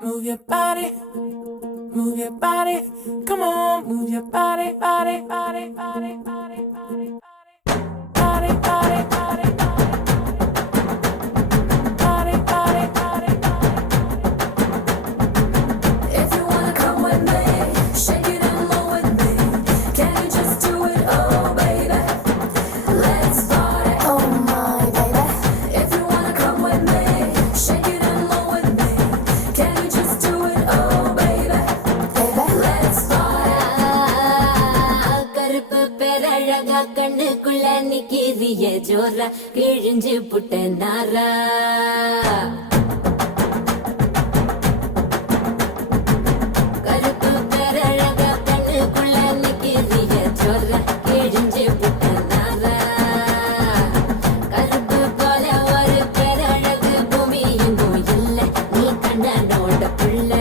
Move your body, move your body. Come on, move your body, body, body, body, body, body, body, body, body, body, body, body, body, body. If you wanna come with me, shake it and roll with me. Can you just do it, oh baby? Let's party, oh my baby. If you wanna come with me, shake it and roll with me. Can you just do it, oh baby? Let's party. கருப்பு பேரழகா கண்ணுக்குள்ள நிக்கிறிய ஜோரா கிழிஞ்சு புட்ட நாரா கருப்பு பேரழகா கண்ணுக்குள்ள நிக்கிறிய ஜோரா கிழிஞ்சு புட்ட நாரா கருப்பு போல ஒரு பேரழகு பூமி எங்கும் இல்ல நீ கண்ணனோட புள்ள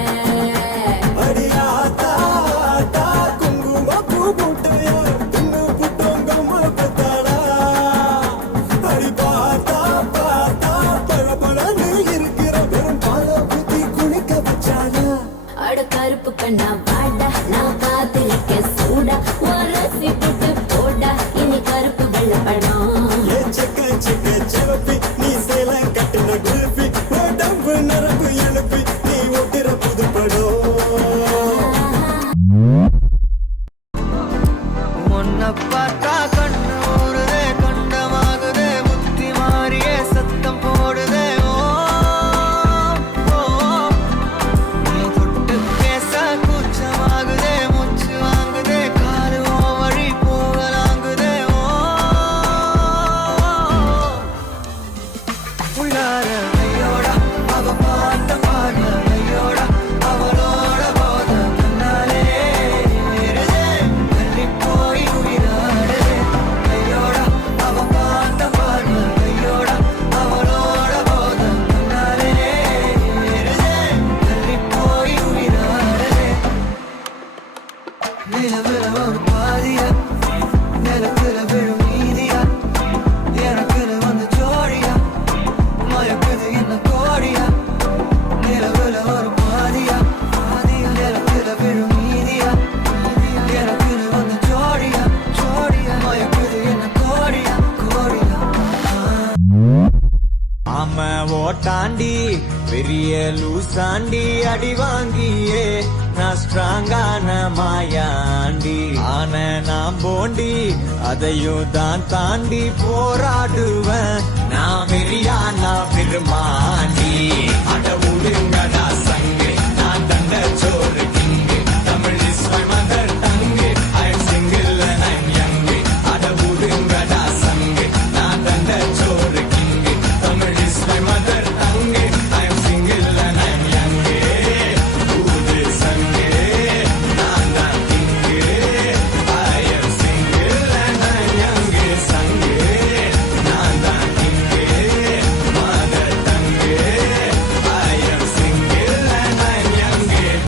அடியாத்தா ஆத்தா குங்கும பூ போட்டையா தின்னு புட்டோங்கம்ம பத்தாடா அடி பார்த்தா பார்த்தா பழபழன்னு இருக்கிற வெறும் பால புத்தி குளிக்க வச்சாடா அட கருப்பு கண்ணா வாடா நான் காத்திருக்க சூடா வரசி போட்டு போடா இனி கருப்பு வெள்ளப்படம் ஏ செக்க செக்க செவப்பி நீ சேலம் கட்டின குல்பி உடம்பு நரம்பு எழுப்பி நீ ஒட்டுற புதுப்படம் உன்னை பார்த்தா கண்ணு ஊறுதே கண்டமாகுதே புத்தி மாறியே சத்தம் போடுதே ஓ ஓ. நீ தொட்டு பேச கூச்சமாகுதே மூச்சு வாங்குதே காலு ஓ வழி போகலாங்குதே ஓ உள்ளார ஐயோடா அவ பார்த்த பார்வை ஐயோடா அவளோட போத கண்ணாலே ஏறுதே தள்ளி போய் உயிராடுதே ஐயோடா அவ பார்த்த பார்வை ஐயோடா அவளோட போத கண்ணாலே ஏறுதே தள்ளி போய் உயிராடுதே நிலவுல ஒரு பாதியா நிலத்துல விழும் மீதியா எனக்குல வந்து ஜோடியா மயக்குது என்ன கோடியா நிலவுல ஒரு பாதியா நிலத்துல விழும் மீதியா எனக்குல வந்து ஜோடியா மயக்குது என்ன கோடியா ஆம ஓட்டாண்டி பெரிய லூசாண்டி அடி வாங்கியே நான் ஸ்ட்ராங்கான மாயாண்டி ஆன நான் போண்டி அதையும் தான் தாண்டி போராடுவேன் நான் வெறியா நான் பெருமா